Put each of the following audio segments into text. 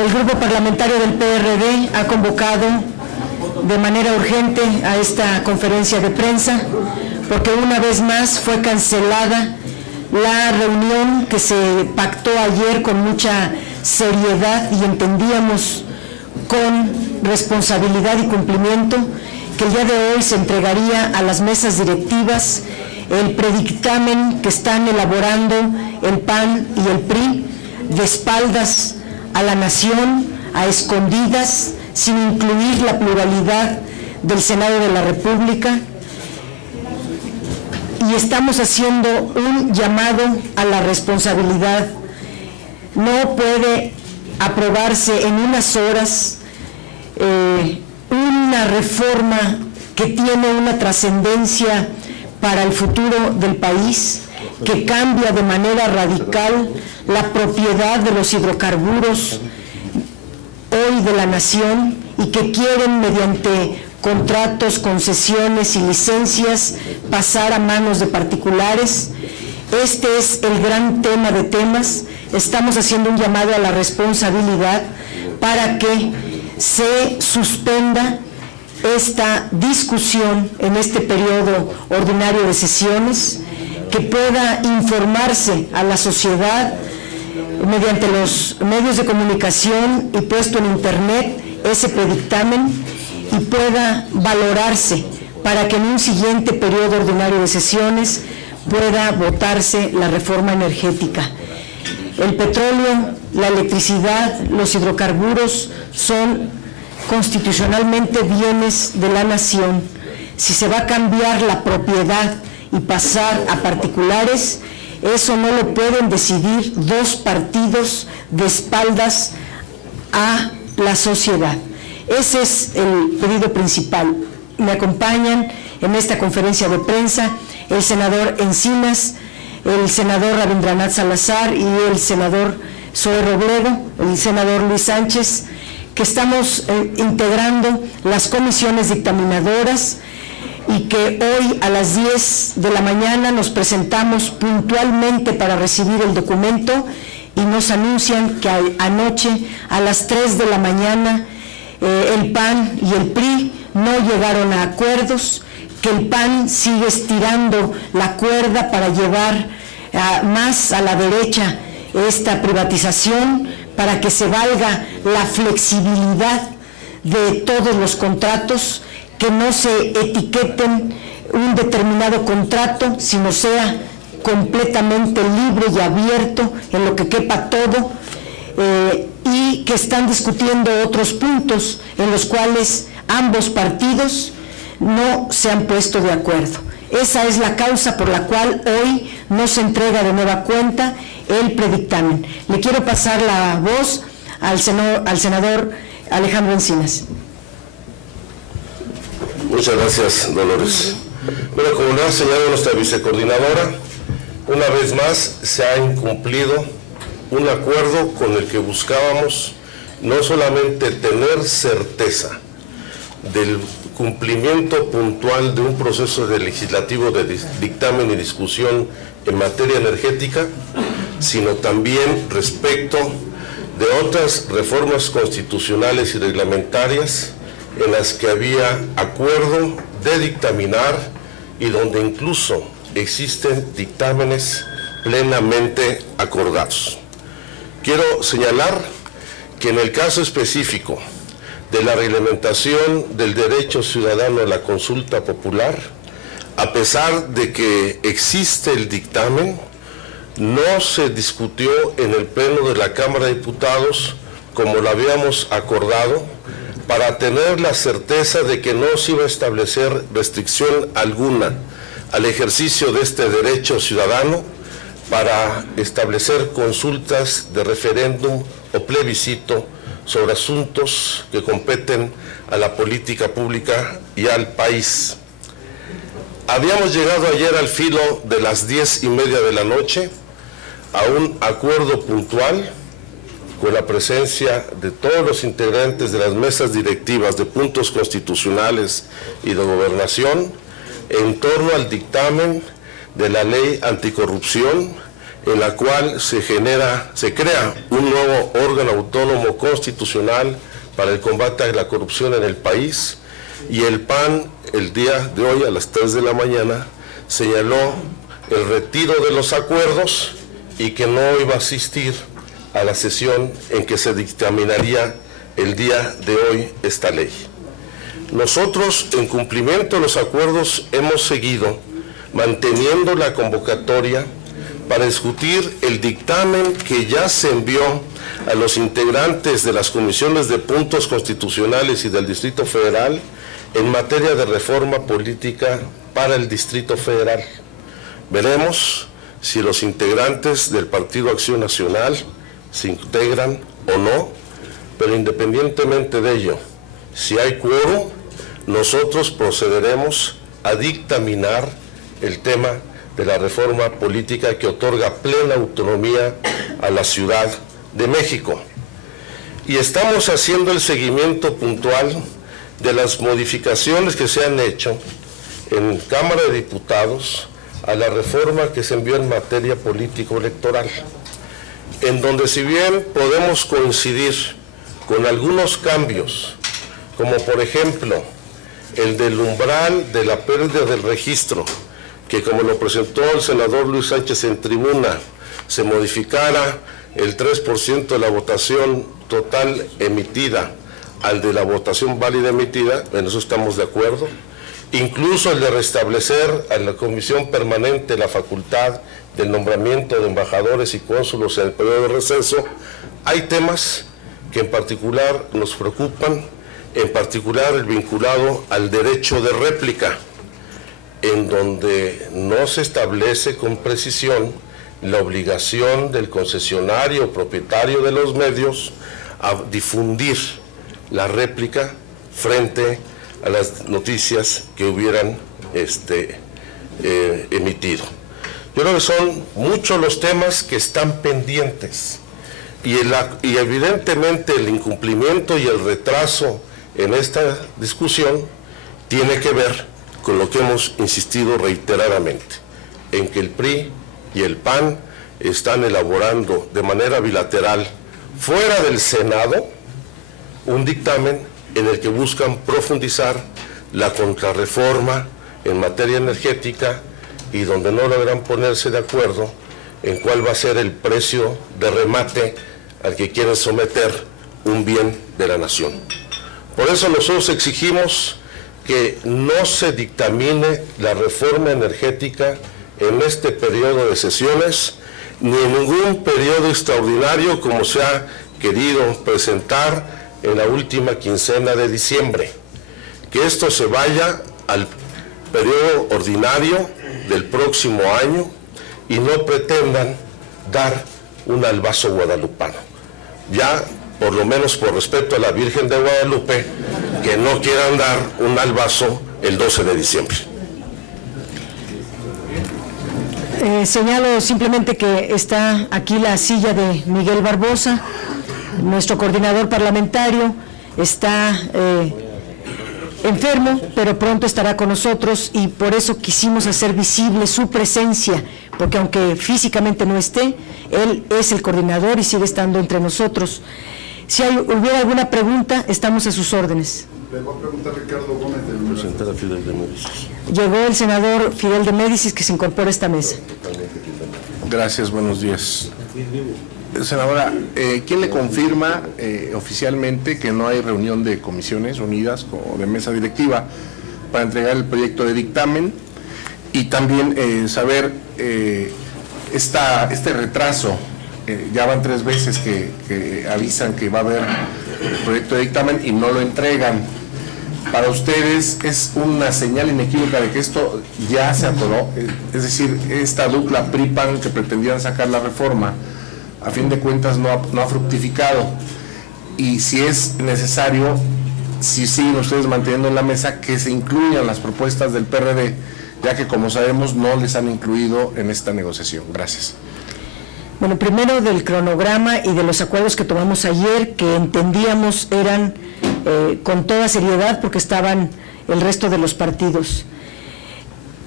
El grupo parlamentario del PRD ha convocado de manera urgente a esta conferencia de prensa porque una vez más fue cancelada la reunión que se pactó ayer con mucha seriedad y entendíamos con responsabilidad y cumplimiento, que el día de hoy se entregaría a las mesas directivas el predictamen que están elaborando el PAN y el PRI de espaldas a la nación, a escondidas, sin incluir la pluralidad del Senado de la República. Y estamos haciendo un llamado a la responsabilidad. No puede aprobarse en unas horas una reforma que tiene una trascendencia para el futuro del país, que cambia de manera radical la propiedad de los hidrocarburos hoy de la nación y que quieren mediante contratos, concesiones y licencias pasar a manos de particulares. Este es el gran tema de temas. Estamos haciendo un llamado a la responsabilidad para que se suspenda esta discusión en este periodo ordinario de sesiones, que pueda informarse a la sociedad mediante los medios de comunicación y puesto en internet ese predictamen y pueda valorarse para que en un siguiente periodo ordinario de sesiones pueda votarse la reforma energética. El petróleo, la electricidad, los hidrocarburos son constitucionalmente bienes de la nación. Si se va a cambiar la propiedad y pasar a particulares, eso no lo pueden decidir dos partidos de espaldas a la sociedad. Ese es el pedido principal. Me acompañan en esta conferencia de prensa el senador Encinas, el senador Rabindranath Salazar y el senador Zoe Robledo, el senador Luis Sánchez, que estamos integrando las comisiones dictaminadoras y que hoy a las 10 de la mañana nos presentamos puntualmente para recibir el documento y nos anuncian que anoche a las 3 de la mañana el PAN y el PRI no llegaron a acuerdos, que el PAN sigue estirando la cuerda para llevar más a la derecha esta privatización, para que se valga la flexibilidad de todos los contratos, que no se etiqueten un determinado contrato, sino sea completamente libre y abierto en lo que quepa todo, y que están discutiendo otros puntos en los cuales ambos partidos no se han puesto de acuerdo. Esa es la causa por la cual hoy no se entrega de nueva cuenta el predictamen. Le quiero pasar la voz al senador Alejandro Encinas. Muchas gracias, Dolores. Bueno, como lo ha señalado nuestra vicecoordinadora, una vez más se ha incumplido un acuerdo con el que buscábamos no solamente tener certeza del cumplimiento puntual de un proceso legislativo de dictamen y discusión en materia energética, sino también respecto de otras reformas constitucionales y reglamentarias en las que había acuerdo de dictaminar y donde incluso existen dictámenes plenamente acordados. Quiero señalar que en el caso específico de la reglamentación del derecho ciudadano a la consulta popular, a pesar de que existe el dictamen, no se discutió en el Pleno de la Cámara de Diputados como lo habíamos acordado, para tener la certeza de que no se iba a establecer restricción alguna al ejercicio de este derecho ciudadano para establecer consultas de referéndum o plebiscito sobre asuntos que competen a la política pública y al país. Habíamos llegado ayer al filo de las 10:30 de la noche a un acuerdo puntual con la presencia de todos los integrantes de las mesas directivas de puntos constitucionales y de gobernación en torno al dictamen de la ley anticorrupción en la cual se crea un nuevo órgano autónomo constitucional para el combate a la corrupción en el país, y el PAN el día de hoy a las 3 de la mañana señaló el retiro de los acuerdos y que no iba a asistir a la sesión en que se dictaminaría el día de hoy esta ley. Nosotros, en cumplimiento de los acuerdos, hemos seguido manteniendo la convocatoria para discutir el dictamen que ya se envió a los integrantes de las comisiones de puntos constitucionales y del Distrito Federal en materia de reforma política para el Distrito Federal. Veremos si los integrantes del Partido Acción Nacional se integran o no, pero independientemente de ello, si hay quórum, nosotros procederemos a dictaminar el tema de la reforma política que otorga plena autonomía a la Ciudad de México. Y estamos haciendo el seguimiento puntual de las modificaciones que se han hecho en Cámara de Diputados a la reforma que se envió en materia político-electoral, en donde si bien podemos coincidir con algunos cambios, como por ejemplo el del umbral de la pérdida del registro, que como lo presentó el senador Luis Sánchez en tribuna, se modificara el 3% de la votación total emitida al de la votación válida emitida, en eso estamos de acuerdo. Incluso el de restablecer a la Comisión Permanente la facultad del nombramiento de embajadores y cónsulos en el periodo de receso. Hay temas que en particular nos preocupan, en particular el vinculado al derecho de réplica, en donde no se establece con precisión la obligación del concesionario o propietario de los medios a difundir la réplica frente a las noticias que hubieran emitido. Yo creo que son muchos los temas que están pendientes y evidentemente el incumplimiento y el retraso en esta discusión tiene que ver con lo que hemos insistido reiteradamente, en que el PRI y el PAN están elaborando de manera bilateral fuera del Senado un dictamen en el que buscan profundizar la contrarreforma en materia energética y donde no logran ponerse de acuerdo en cuál va a ser el precio de remate al que quieren someter un bien de la nación. Por eso nosotros exigimos que no se dictamine la reforma energética en este periodo de sesiones, ni en ningún periodo extraordinario como se ha querido presentar en la última quincena de diciembre. Que esto se vaya al periodo ordinario del próximo año y no pretendan dar un albazo guadalupano. Ya, por lo menos por respeto a la Virgen de Guadalupe, que no quieran dar un albazo el 12 de diciembre. Señalo simplemente que está aquí la silla de Miguel Barbosa, nuestro coordinador parlamentario, está enfermo, pero pronto estará con nosotros y por eso quisimos hacer visible su presencia, porque aunque físicamente no esté, él es el coordinador y sigue estando entre nosotros. Si hubiera alguna pregunta, estamos a sus órdenes. Le voy a preguntar a Ricardo Gómez del Presentar a Fidel de Médicis. Llegó el senador Fidel de Médicis, que se incorpora a esta mesa. Gracias, buenos días. Senadora, ¿quién le confirma oficialmente que no hay reunión de comisiones unidas o de mesa directiva para entregar el proyecto de dictamen? Y también saber este retraso, ya van 3 veces que avisan que va a haber el proyecto de dictamen y no lo entregan. Para ustedes es una señal inequívoca de que esto ya se atoró, es decir, esta dupla PRI-PAN que pretendían sacar la reforma, a fin de cuentas no ha fructificado, y si es necesario, si siguen ustedes manteniendo en la mesa, que se incluyan las propuestas del PRD, ya que como sabemos no les han incluido en esta negociación. Gracias. Bueno, primero del cronograma y de los acuerdos que tomamos ayer, que entendíamos eran con toda seriedad porque estaban el resto de los partidos.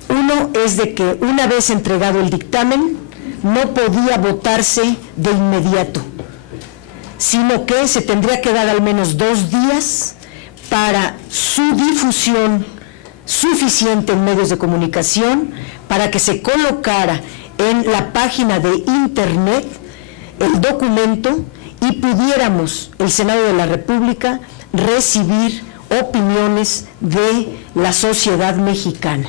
Uno es de que una vez entregado el dictamen, no podía votarse de inmediato, sino que se tendría que dar al menos 2 días para su difusión suficiente en medios de comunicación, para que se colocara en la página de internet el documento y pudiéramos, el Senado de la República, recibir opiniones de la sociedad mexicana.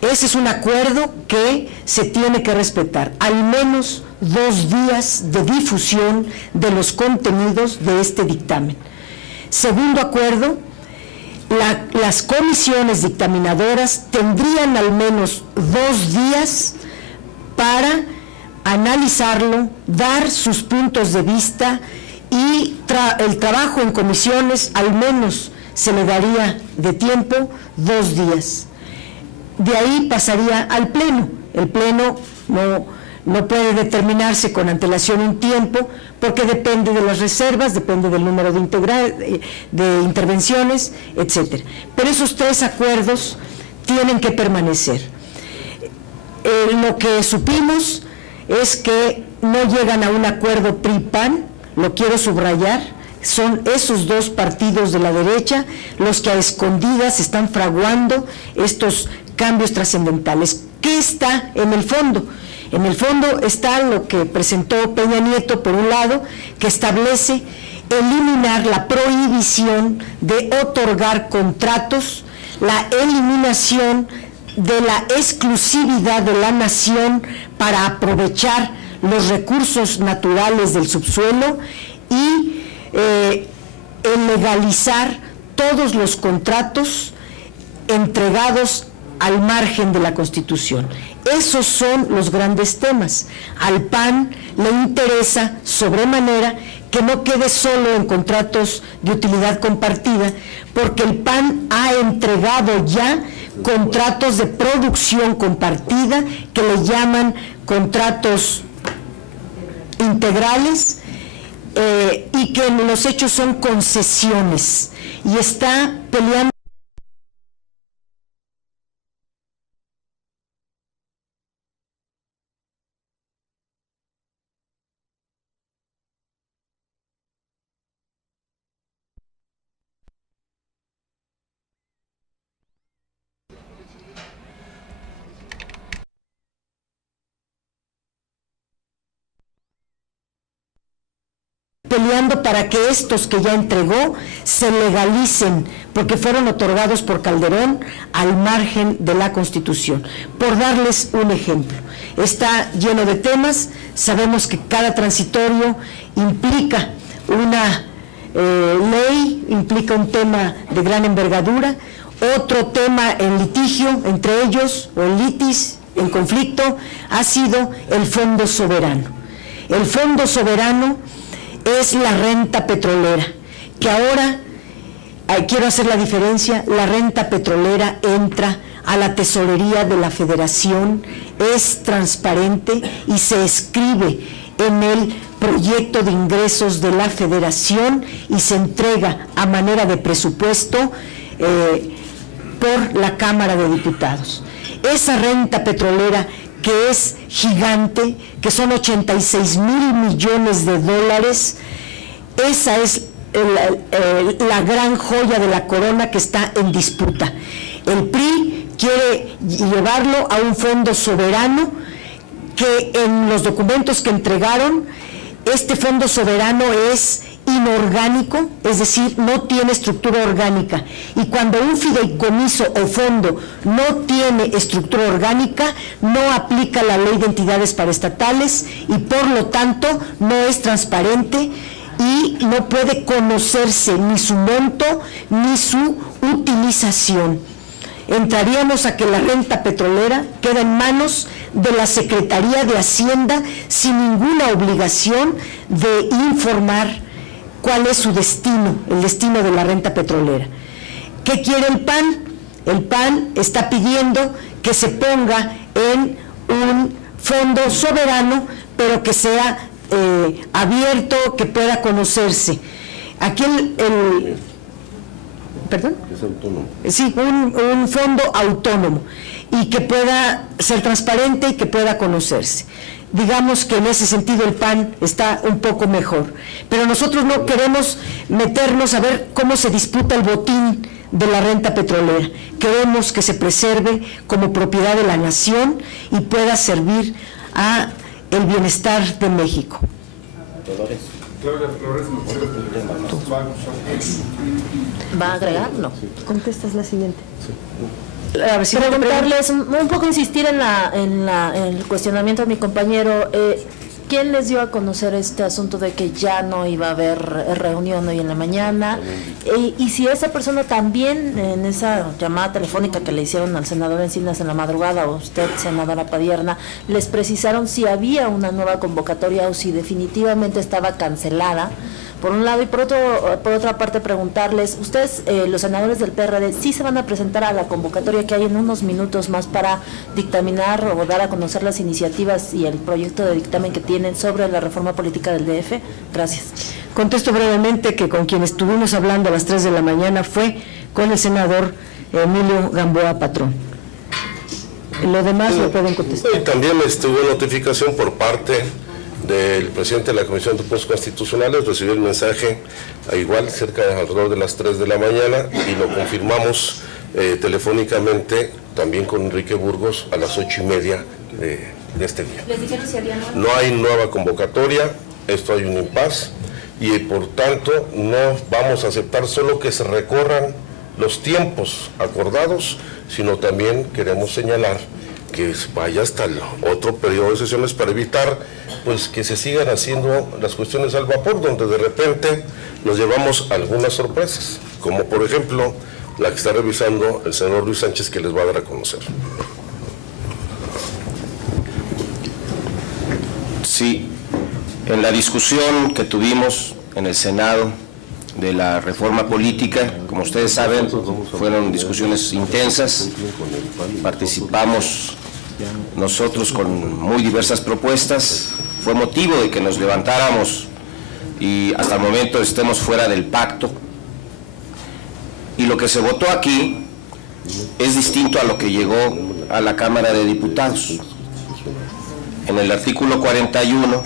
Ese es un acuerdo que se tiene que respetar, al menos 2 días de difusión de los contenidos de este dictamen. Segundo acuerdo, las comisiones dictaminadoras tendrían al menos 2 días para analizarlo, dar sus puntos de vista y el trabajo en comisiones al menos se le daría de tiempo 2 días. De ahí pasaría al Pleno. El Pleno no puede determinarse con antelación un tiempo porque depende de las reservas, depende del número de intervenciones, etcétera. Pero esos 3 acuerdos tienen que permanecer. Lo que supimos es que no llegan a un acuerdo PRI-PAN, lo quiero subrayar, son esos 2 partidos de la derecha los que a escondidas están fraguando estos cambios trascendentales. ¿Qué está en el fondo? En el fondo está lo que presentó Peña Nieto, por un lado, que establece eliminar la prohibición de otorgar contratos, la eliminación de la exclusividad de la nación para aprovechar los recursos naturales del subsuelo y el legalizar todos los contratos entregados al margen de la Constitución. Esos son los grandes temas. Al PAN le interesa sobremanera que no quede solo en contratos de utilidad compartida, porque el PAN ha entregado ya contratos de producción compartida, que le llaman contratos integrales, y que en los hechos son concesiones, y está peleando para que estos que ya entregó se legalicen, porque fueron otorgados por Calderón al margen de la Constitución. Por darles un ejemplo, está lleno de temas, sabemos que cada transitorio implica una ley, implica un tema de gran envergadura, otro tema en litigio, entre ellos, o en litis, en conflicto, ha sido el Fondo Soberano. El Fondo Soberano es la renta petrolera, que ahora, quiero hacer la diferencia, la renta petrolera entra a la tesorería de la Federación, es transparente y se escribe en el proyecto de ingresos de la Federación y se entrega a manera de presupuesto por la Cámara de Diputados. Esa renta petrolera, que es gigante, que son 86,000 millones de dólares, esa es la gran joya de la corona que está en disputa. El PRI quiere llevarlo a un fondo soberano que en los documentos que entregaron, este fondo soberano es inorgánico, es decir, no tiene estructura orgánica, y cuando un fideicomiso o fondo no tiene estructura orgánica, no aplica la ley de entidades paraestatales y por lo tanto no es transparente y no puede conocerse ni su monto ni su utilización. Entraríamos a que la renta petrolera queda en manos de la Secretaría de Hacienda sin ninguna obligación de informar cuál es su destino, el destino de la renta petrolera. ¿Qué quiere el PAN? El PAN está pidiendo que se ponga en un fondo soberano, pero que sea abierto, que pueda conocerse. Aquí ¿perdón? Es autónomo. Sí, un fondo autónomo. y que pueda ser transparente y que pueda conocerse. Digamos que en ese sentido el PAN está un poco mejor, pero nosotros no queremos meternos a ver cómo se disputa el botín de la renta petrolera. Queremos que se preserve como propiedad de la nación y pueda servir a el bienestar de México. ¿Va a agregar? No. Contestas la siguiente. Preguntarles, un poco insistir en el cuestionamiento de mi compañero. ¿Quién les dio a conocer este asunto de que ya no iba a haber reunión hoy en la mañana? Y si esa persona también, en esa llamada telefónica que le hicieron al senador Encinas en la madrugada, o usted, senadora Padierna, les precisaron si había una nueva convocatoria o si definitivamente estaba cancelada, por un lado, y por otra parte preguntarles, ustedes, los senadores del PRD, ¿sí se van a presentar a la convocatoria que hay en unos minutos más para dictaminar o dar a conocer las iniciativas y el proyecto de dictamen que tienen sobre la reforma política del DF? Gracias. Contesto brevemente que con quien estuvimos hablando a las 3 de la mañana fue con el senador Emilio Gamboa Patrón. Lo demás lo pueden contestar. Y también hubo notificación por parte del presidente de la Comisión de Puntos Constitucionales, recibió el mensaje igual alrededor de las 3 de la mañana y lo confirmamos telefónicamente también con Enrique Burgos a las 8:30 de este día. ¿Les dijeron si había nueva? No hay nueva convocatoria, esto hay un impasse y por tanto no vamos a aceptar solo que se recorran los tiempos acordados, sino también queremos señalar que vaya hasta el otro periodo de sesiones para evitar pues que se sigan haciendo las cuestiones al vapor, donde de repente nos llevamos algunas sorpresas, como por ejemplo la que está revisando el senador Luis Sánchez, que les va a dar a conocer. Sí, en la discusión que tuvimos en el Senado de la reforma política, como ustedes saben, fueron discusiones intensas, participamos nosotros con muy diversas propuestas, fue motivo de que nos levantáramos y hasta el momento estemos fuera del pacto, y lo que se votó aquí es distinto a lo que llegó a la Cámara de Diputados. En el artículo 41,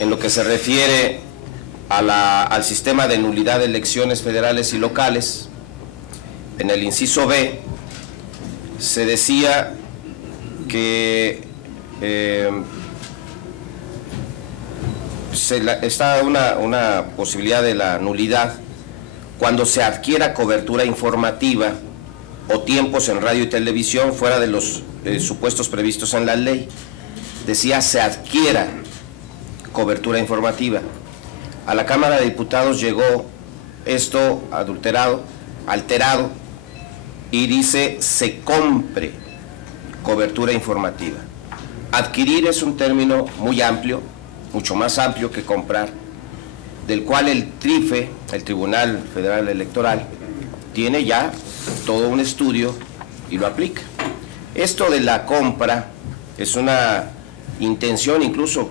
en lo que se refiere al sistema de nulidad de elecciones federales y locales, en el inciso B, se decía que está una posibilidad de la nulidad cuando se adquiera cobertura informativa o tiempos en radio y televisión fuera de los supuestos previstos en la ley. Decía se adquiera cobertura informativa. A la Cámara de Diputados llegó esto alterado, y dice se compre cobertura informativa. Adquirir es un término muy amplio, mucho más amplio que comprar, del cual el TRIFE, el Tribunal Federal Electoral, tiene ya todo un estudio y lo aplica. Esto de la compra es una intención incluso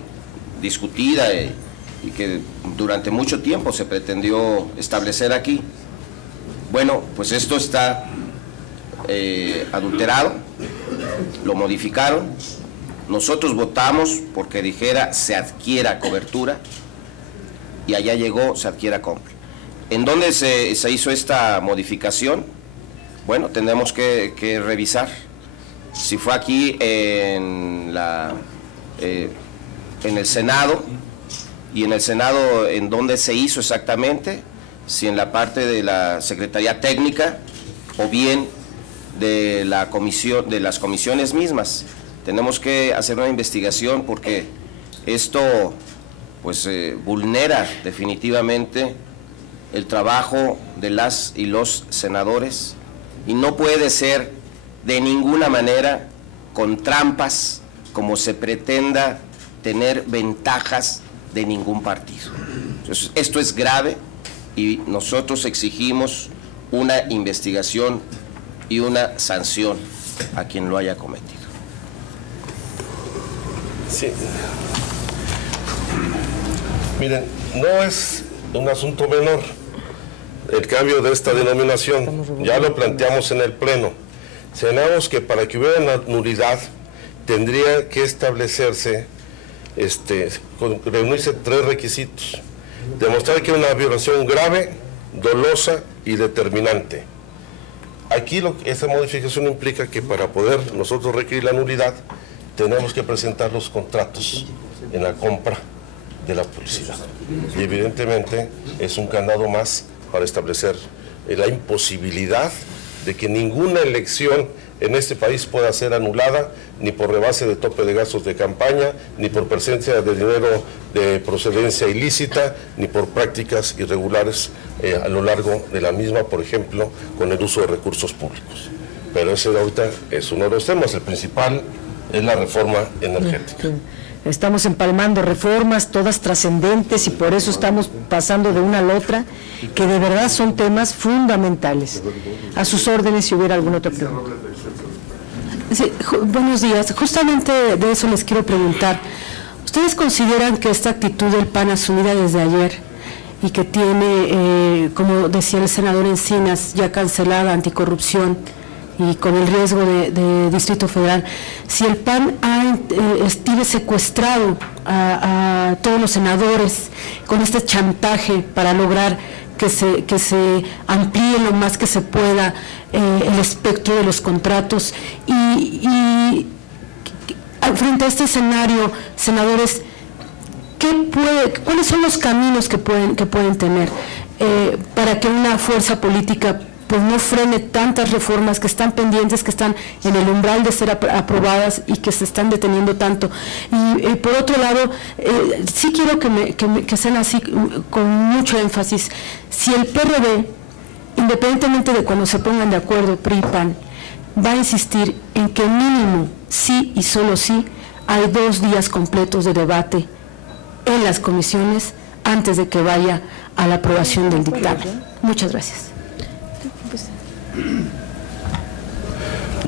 discutida y que durante mucho tiempo se pretendió establecer aquí. Bueno, pues esto está adulterado, lo modificaron, nosotros votamos porque dijera se adquiera cobertura y allá llegó se adquiera compra. ¿En dónde se hizo esta modificación? Bueno, tenemos que revisar si fue aquí en el Senado, y en el Senado en dónde se hizo exactamente, si en la parte de la Secretaría Técnica o bien de la comisión, de las comisiones mismas. Tenemos que hacer una investigación porque esto pues vulnera definitivamente el trabajo de las y los senadores y no puede ser de ninguna manera con trampas como se pretenda tener ventajas de ningún partido. Entonces, esto es grave y nosotros exigimos una investigación y una sanción a quien lo haya cometido. Sí. Miren, no es un asunto menor el cambio de esta denominación, ya lo planteamos en el Pleno. señalamos que para que hubiera una nulidad tendría que establecerse, reunirse 3 requisitos: demostrar que era una violación grave, dolosa y determinante. Aquí esta modificación implica que para poder nosotros requerir la nulidad tenemos que presentar los contratos en la compra de la publicidad. Y evidentemente es un candado más para establecer la imposibilidad de que ninguna elección en este país pueda ser anulada, ni por rebase de tope de gastos de campaña, ni por presencia de dinero de procedencia ilícita, ni por prácticas irregulares a lo largo de la misma, por ejemplo, con el uso de recursos públicos. Pero ese ahorita es uno de los temas. El principal es la reforma energética. Estamos empalmando reformas, todas trascendentes, y por eso estamos pasando de una a la otra, que de verdad son temas fundamentales. A sus órdenes, si hubiera alguna otra pregunta. Sí, buenos días. Justamente de eso les quiero preguntar. ¿Ustedes consideran que esta actitud del PAN asumida desde ayer y que tiene, como decía el senador Encinas, ya cancelada anticorrupción y con el riesgo de Distrito Federal, si el PAN tiene secuestrado a todos los senadores con este chantaje para lograr que se amplíe lo más que se pueda el espectro de los contratos, y frente a este escenario, senadores, ¿cuáles son los caminos que pueden tener para que una fuerza política pues no frene tantas reformas que están pendientes, que están en el umbral de ser aprobadas y que se están deteniendo tanto? Y por otro lado, sí quiero que sean así con mucho énfasis. Si el PRD, independientemente de cuando se pongan de acuerdo PRI y PAN, va a insistir en que mínimo sí y solo sí hay 2 días completos de debate en las comisiones antes de que vaya a la aprobación del dictamen. Muchas gracias.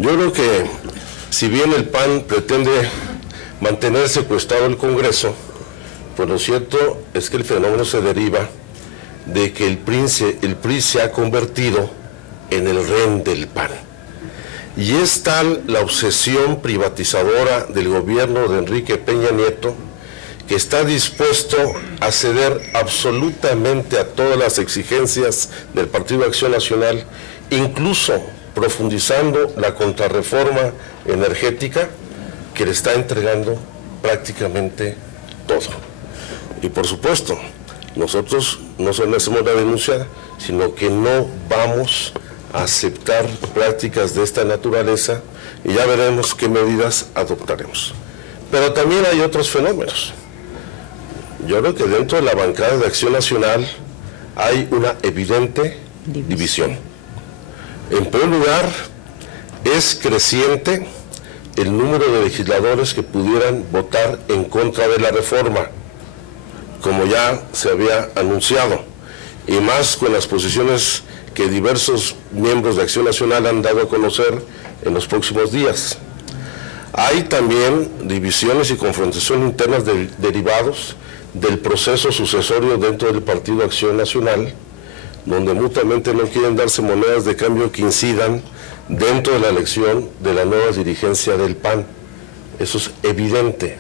Yo creo que si bien el PAN pretende mantener secuestrado el Congreso, pues lo cierto es que el fenómeno se deriva de que el PRI se ha convertido en el rehén del PAN. Y es tal la obsesión privatizadora del gobierno de Enrique Peña Nieto que está dispuesto a ceder absolutamente a todas las exigencias del Partido Acción Nacional, incluso profundizando la contrarreforma energética, que le está entregando prácticamente todo. Y por supuesto, nosotros no solo hacemos la denuncia, sino que no vamos a aceptar prácticas de esta naturaleza, y ya veremos qué medidas adoptaremos. Pero también hay otros fenómenos. Yo creo que dentro de la bancada de Acción Nacional hay una evidente división. En primer lugar, es creciente el número de legisladores que pudieran votar en contra de la reforma, como ya se había anunciado, y más con las posiciones que diversos miembros de Acción Nacional han dado a conocer en los próximos días. Hay también divisiones y confrontación internas derivados del proceso sucesorio dentro del Partido Acción Nacional, donde mutuamente no quieren darse monedas de cambio que incidan dentro de la elección de la nueva dirigencia del PAN. Eso es evidente.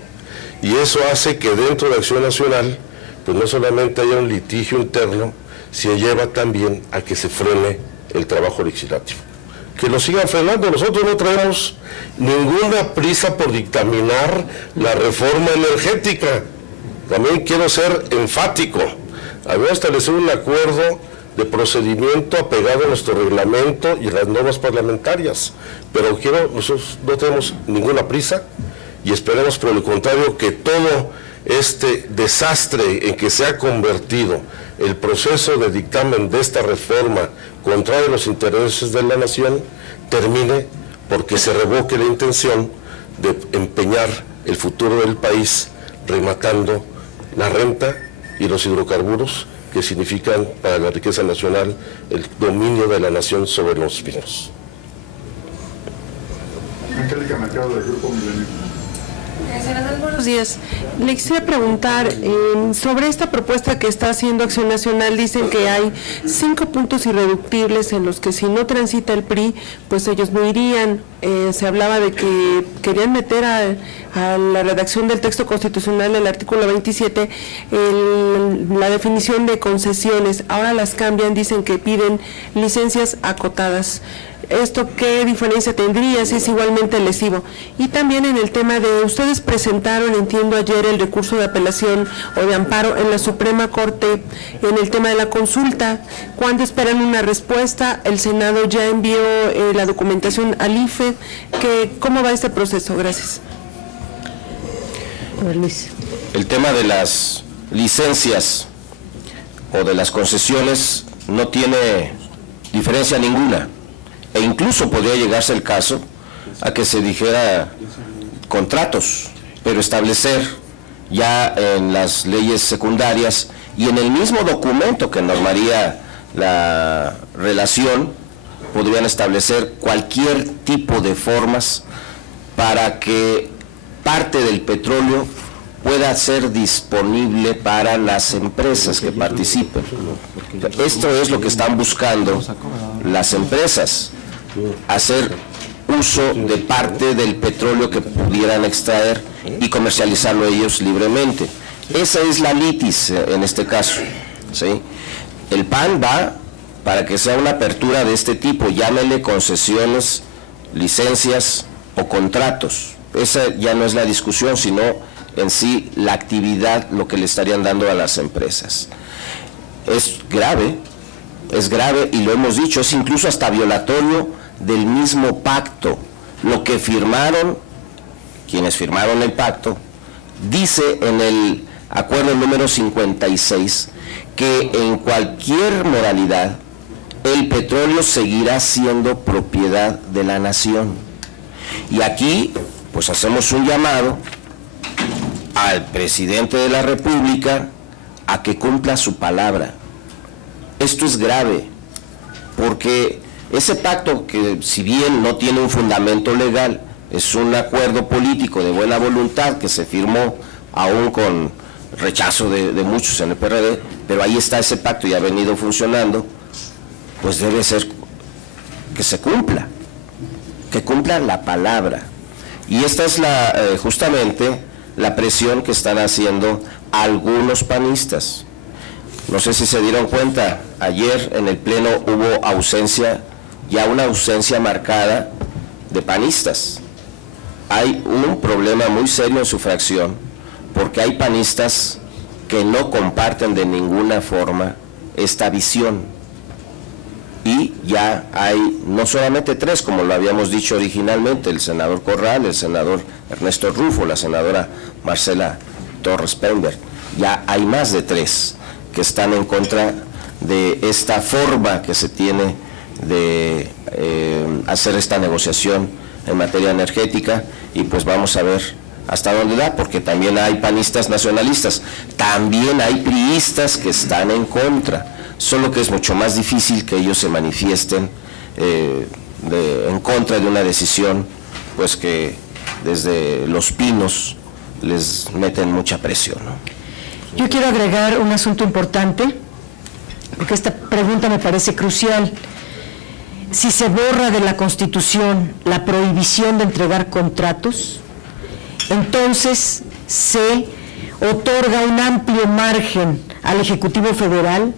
Y eso hace que dentro de Acción Nacional, pues no solamente haya un litigio interno, se lleva también a que se frene el trabajo legislativo. Que lo sigan frenando. Nosotros no traemos ninguna prisa por dictaminar la reforma energética. También quiero ser enfático. Había establecido un acuerdo de procedimiento apegado a nuestro reglamento y a las normas parlamentarias, pero nosotros no tenemos ninguna prisa, y esperemos por el contrario que todo este desastre en que se ha convertido el proceso de dictamen de esta reforma contrario a los intereses de la nación termine, porque se revoque la intención de empeñar el futuro del país rematando la renta y los hidrocarburos, que significan para la riqueza nacional el dominio de la nación sobre los mismos. Angélica Mercado, del Grupo Milenio. Senador, buenos días. Le quisiera preguntar sobre esta propuesta que está haciendo Acción Nacional. Dicen que hay 5 puntos irreductibles en los que si no transita el PRI, pues ellos no irían. Se hablaba de que querían meter a la redacción del texto constitucional del artículo 27 la definición de concesiones. Ahora las cambian, dicen que piden licencias acotadas. ¿Esto qué diferencia tendría? Si es igualmente lesivo. Y también en el tema de, ustedes presentaron, entiendo ayer, el recurso de apelación o de amparo en la Suprema Corte en el tema de la consulta. ¿Cuándo esperan una respuesta? El Senado ya envió la documentación al IFE. ¿Cómo va este proceso? Gracias. El tema de las licencias o de las concesiones no tiene diferencia ninguna. E incluso podría llegarse el caso a que se dijera contratos, pero establecer ya en las leyes secundarias y en el mismo documento que normaría la relación, podrían establecer cualquier tipo de formas para que parte del petróleo pueda ser disponible para las empresas que participen. Esto es lo que están buscando las empresas, hacer uso de parte del petróleo que pudieran extraer y comercializarlo ellos libremente. Esa es la litis en este caso, ¿sí? El PAN va para que sea una apertura de este tipo, llámele concesiones, licencias o contratos. Esa ya no es la discusión, sino en sí la actividad, lo que le estarían dando a las empresas. Es grave y lo hemos dicho, es incluso hasta violatorio del mismo pacto. Lo que firmaron, quienes firmaron el pacto, dice en el acuerdo número 56 que en cualquier modalidad el petróleo seguirá siendo propiedad de la nación. Y aquí pues hacemos un llamado al presidente de la República a que cumpla su palabra. Esto es grave, porque ese pacto, que si bien no tiene un fundamento legal, es un acuerdo político de buena voluntad que se firmó aún con rechazo de muchos en el PRD, pero ahí está ese pacto y ha venido funcionando, pues debe ser que se cumpla la palabra. Y esta es justamente la presión que están haciendo algunos panistas. No sé si se dieron cuenta, ayer en el Pleno hubo ausencia, ya una ausencia marcada de panistas. Hay un problema muy serio en su fracción, porque hay panistas que no comparten de ninguna forma esta visión. Y ya hay no solamente 3, como lo habíamos dicho originalmente, el senador Corral, el senador Ernesto Rufo, la senadora Marcela Torres Pember, ya hay más de 3 que están en contra de esta forma que se tiene de hacer esta negociación en materia energética, y pues vamos a ver hasta dónde da, porque también hay panistas nacionalistas, también hay priistas que están en contra, solo que es mucho más difícil que ellos se manifiesten en contra de una decisión, pues que desde Los Pinos les meten mucha presión, ¿no? Yo quiero agregar un asunto importante, porque esta pregunta me parece crucial. Si se borra de la Constitución la prohibición de entregar contratos, entonces se otorga un amplio margen al Ejecutivo Federal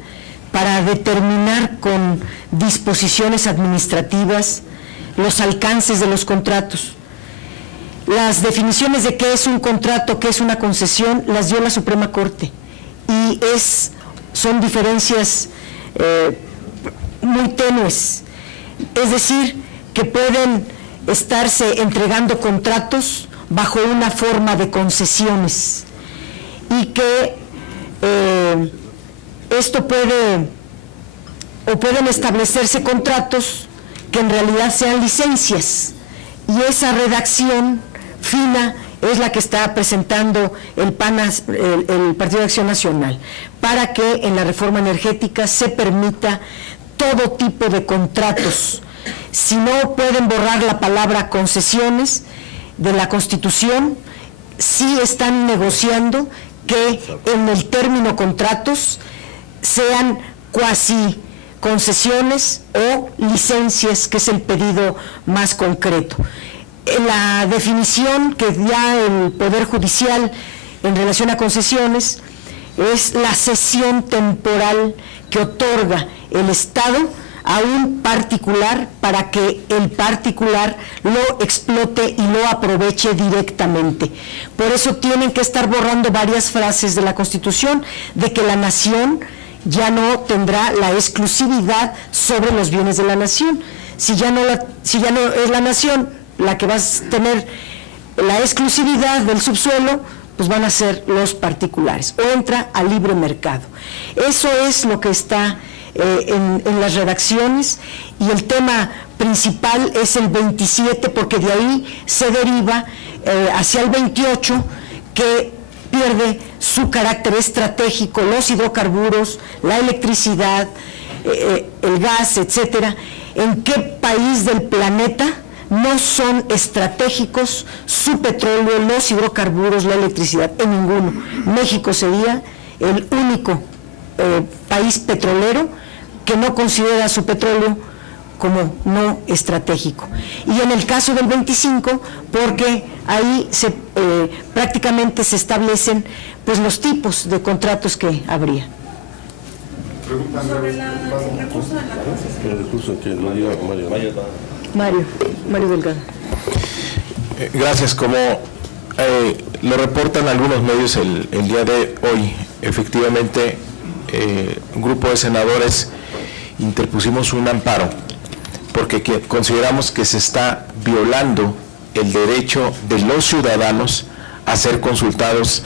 para determinar con disposiciones administrativas los alcances de los contratos. Las definiciones de qué es un contrato, qué es una concesión, las dio la Suprema Corte, y son diferencias muy tenues. Es decir, que pueden estarse entregando contratos bajo una forma de concesiones, y que pueden establecerse contratos que en realidad sean licencias, y esa redacción fina es la que está presentando el Partido de Acción Nacional, para que en la reforma energética se permita todo tipo de contratos. Si no pueden borrar la palabra concesiones de la Constitución, sí están negociando que en el término contratos sean cuasi concesiones o licencias, que es el pedido más concreto. La definición que da el Poder Judicial en relación a concesiones es la cesión temporal que otorga el Estado a un particular para que el particular lo explote y lo aproveche directamente. Por eso tienen que estar borrando varias frases de la Constitución de que la nación ya no tendrá la exclusividad sobre los bienes de la nación. Si ya no es la nación la que va a tener la exclusividad del subsuelo, pues van a ser los particulares, o entra al libre mercado. Eso es lo que está en las redacciones, y el tema principal es el 27, porque de ahí se deriva hacia el 28, que pierde su carácter estratégico, los hidrocarburos, la electricidad, el gas, etcétera. ¿En qué país del planeta no son estratégicos su petróleo, los hidrocarburos, la electricidad? En ninguno. México sería el único país petrolero que no considera su petróleo como no estratégico. Y en el caso del 25, porque ahí prácticamente se establecen pues los tipos de contratos que habría. Sobre el recurso de la el recurso que lo diga Mario Delgado. Gracias. Como lo reportan algunos medios el día de hoy, efectivamente un grupo de senadores interpusimos un amparo porque consideramos que se está violando el derecho de los ciudadanos a ser consultados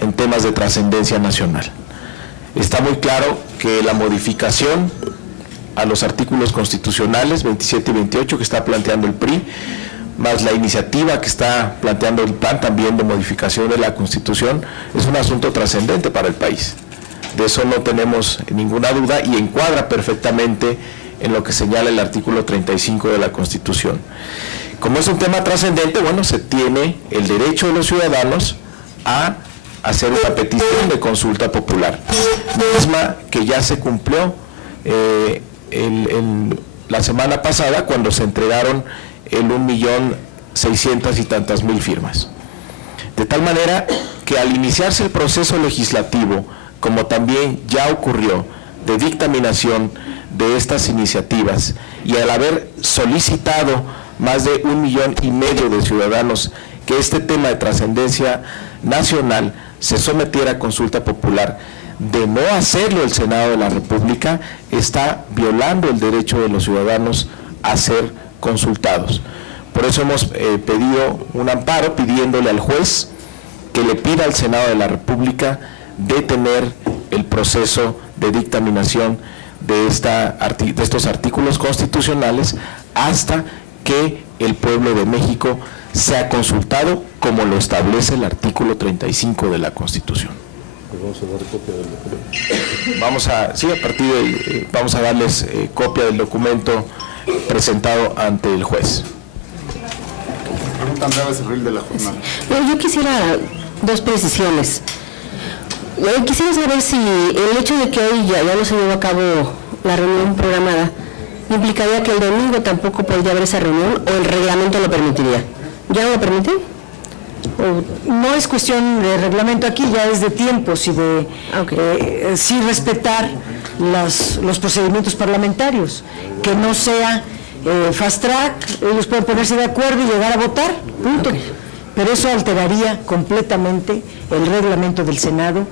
en temas de trascendencia nacional. Está muy claro que la modificación a los artículos constitucionales 27 y 28 que está planteando el PRI, más la iniciativa que está planteando el PAN también de modificación de la Constitución, es un asunto trascendente para el país. De eso no tenemos ninguna duda y encuadra perfectamente en lo que señala el artículo 35 de la Constitución. Como es un tema trascendente, bueno, se tiene el derecho de los ciudadanos a hacer una petición de consulta popular, misma que ya se cumplió la semana pasada cuando se entregaron el 1.600.000 y tantas mil firmas. De tal manera que al iniciarse el proceso legislativo, como también ya ocurrió, de dictaminación de estas iniciativas, y al haber solicitado más de 1,5 millones de ciudadanos que este tema de trascendencia nacional se sometiera a consulta popular, de no hacerlo el Senado de la República, está violando el derecho de los ciudadanos a ser consultados. Por eso hemos pedido un amparo pidiéndole al juez que le pida al Senado de la República detener el proceso de dictaminación de estos artículos constitucionales hasta que el pueblo de México sea consultado como lo establece el artículo 35 de la Constitución. Vamos a dar copia del documento. Vamos a darles copia del documento presentado ante el juez. Pregunta Andrea Becerril de la jornada. Yo quisiera dos precisiones. Quisiera saber si el hecho de que hoy ya no se llevó a cabo la reunión programada implicaría que el domingo tampoco podría haber esa reunión, o el reglamento lo permitiría. ¿Ya no lo permite? No es cuestión de reglamento aquí, ya es de tiempos y de sí respetar los procedimientos parlamentarios, que no sea fast track, ellos pueden ponerse de acuerdo y llegar a votar, punto. Pero eso alteraría completamente el reglamento del Senado,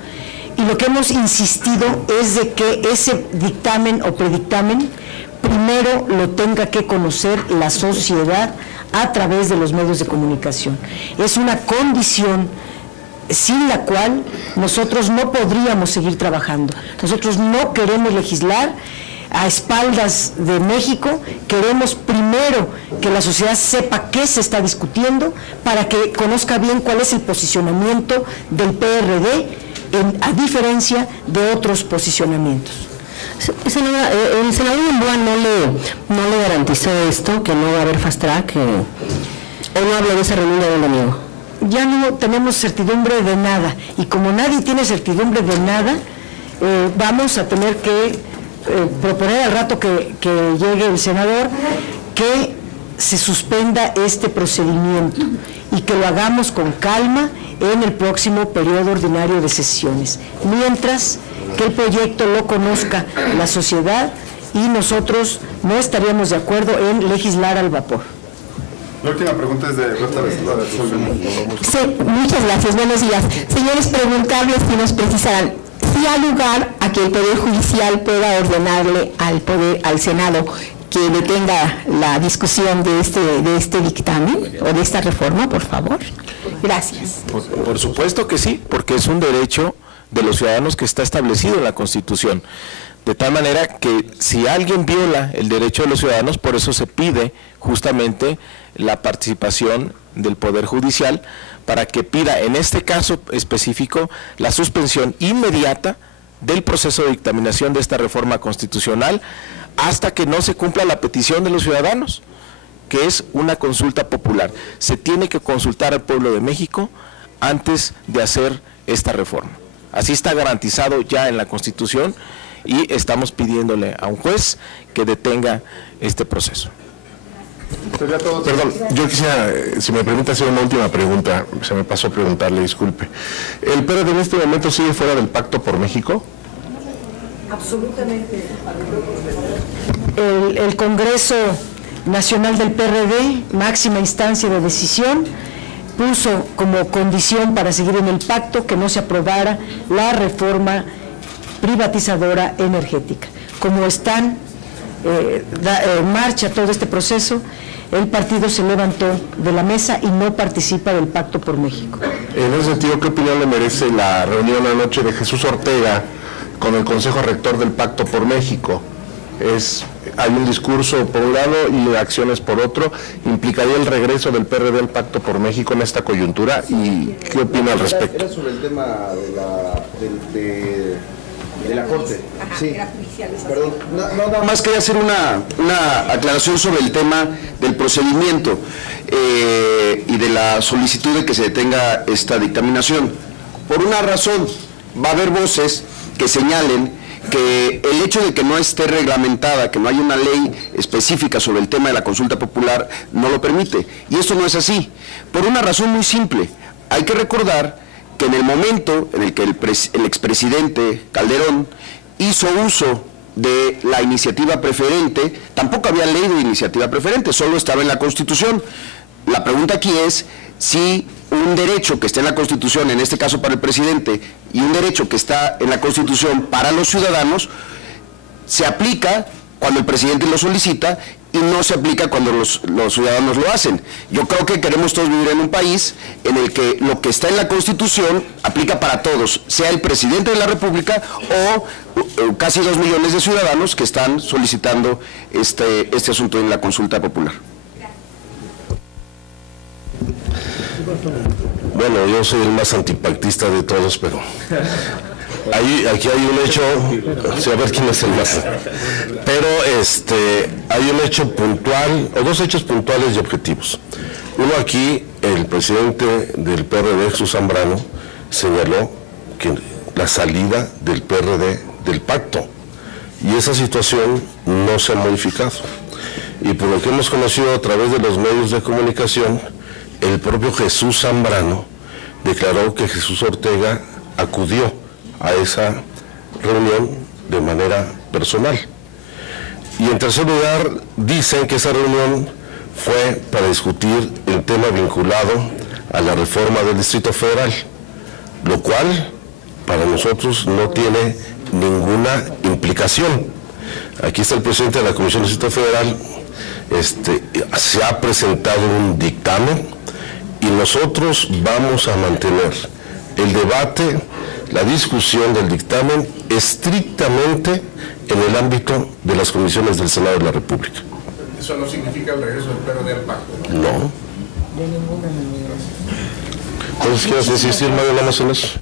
y lo que hemos insistido es de que ese dictamen o predictamen primero lo tenga que conocer la sociedad a través de los medios de comunicación. Es una condición sin la cual nosotros no podríamos seguir trabajando. Nosotros no queremos legislar a espaldas de México, queremos primero que la sociedad sepa qué se está discutiendo para que conozca bien cuál es el posicionamiento del PRD, a diferencia de otros posicionamientos. Senadora, el senador Gamboa no le garantizó esto, que no va a haber fast track, o no habló de esa reunión del domingo. ya no tenemos certidumbre de nada, y como nadie tiene certidumbre de nada, vamos a tener que proponer al rato que llegue el senador que se suspenda este procedimiento y que lo hagamos con calma en el próximo periodo ordinario de sesiones, mientras que el proyecto lo conozca la sociedad y nosotros no estaríamos de acuerdo en legislar al vapor. La última pregunta es de Rosa Becerra. Sí, muchas gracias, buenos días. Señores, preguntarles si nos precisaran si hay lugar a que el Poder Judicial pueda ordenarle al Senado que detenga la discusión de este dictamen o de esta reforma, por favor. Gracias. Por supuesto que sí, porque es un derecho de los ciudadanos que está establecido en la Constitución. De tal manera que si alguien viola el derecho de los ciudadanos, por eso se pide justamente la participación del Poder Judicial para que pida, en este caso específico, la suspensión inmediata del proceso de dictaminación de esta reforma constitucional hasta que no se cumpla la petición de los ciudadanos, que es una consulta popular. Se tiene que consultar al pueblo de México antes de hacer esta reforma. Así está garantizado ya en la Constitución y estamos pidiéndole a un juez que detenga este proceso. Perdón, yo quisiera, si me permite hacer una última pregunta, se me pasó a preguntarle, disculpe. ¿El PRD en este momento sigue fuera del Pacto por México? Absolutamente. El Congreso Nacional del PRD, máxima instancia de decisión, puso como condición para seguir en el pacto que no se aprobara la reforma privatizadora energética. Como están en marcha todo este proceso, el partido se levantó de la mesa y no participa del Pacto por México. En ese sentido, ¿qué opinión le merece la reunión anoche de Jesús Ortega con el Consejo Rector del Pacto por México? Hay un discurso por un lado y acciones por otro. ¿Implicaría el regreso del PRD al Pacto por México en esta coyuntura? ¿Y qué opina al respecto? Era sobre el tema de la Corte. Sí. Perdón, nada más quería hacer una aclaración sobre el tema del procedimiento y de la solicitud de que se detenga esta dictaminación. Por una razón, va a haber voces que señalen que el hecho de que no esté reglamentada, que no hay una ley específica sobre el tema de la consulta popular, no lo permite. Y esto no es así, por una razón muy simple. Hay que recordar que en el momento en el que el expresidente Calderón hizo uso de la iniciativa preferente, tampoco había ley de iniciativa preferente, solo estaba en la Constitución. La pregunta aquí es si un derecho que está en la Constitución, en este caso para el presidente, y un derecho que está en la Constitución para los ciudadanos, se aplica cuando el presidente lo solicita y no se aplica cuando los ciudadanos lo hacen. Yo creo que queremos todos vivir en un país en el que lo que está en la Constitución aplica para todos, sea el presidente de la República o casi 2 millones de ciudadanos que están solicitando este asunto en la consulta popular. Bueno, yo soy el más antipactista de todos, pero aquí hay un hecho, a ver quién es el más, pero hay un hecho puntual, o 2 hechos puntuales y objetivos. Uno, aquí el presidente del PRD, Jesús Zambrano, señaló que la salida del PRD del pacto, y esa situación no se ha modificado. Y por lo que hemos conocido a través de los medios de comunicación, el propio Jesús Zambrano declaró que Jesús Ortega acudió a esa reunión de manera personal. Y en tercer lugar, dicen que esa reunión fue para discutir el tema vinculado a la reforma del Distrito Federal, lo cual para nosotros no tiene ninguna implicación. Aquí está el presidente de la Comisión del Distrito Federal, se ha presentado un dictamen y nosotros vamos a mantener el debate, la discusión del dictamen estrictamente en el ámbito de las comisiones del Senado de la República. ¿Eso no significa el regreso del PRD al pacto? No. De ninguna manera. Entonces, ¿quieres insistir, Mario, nada más en eso?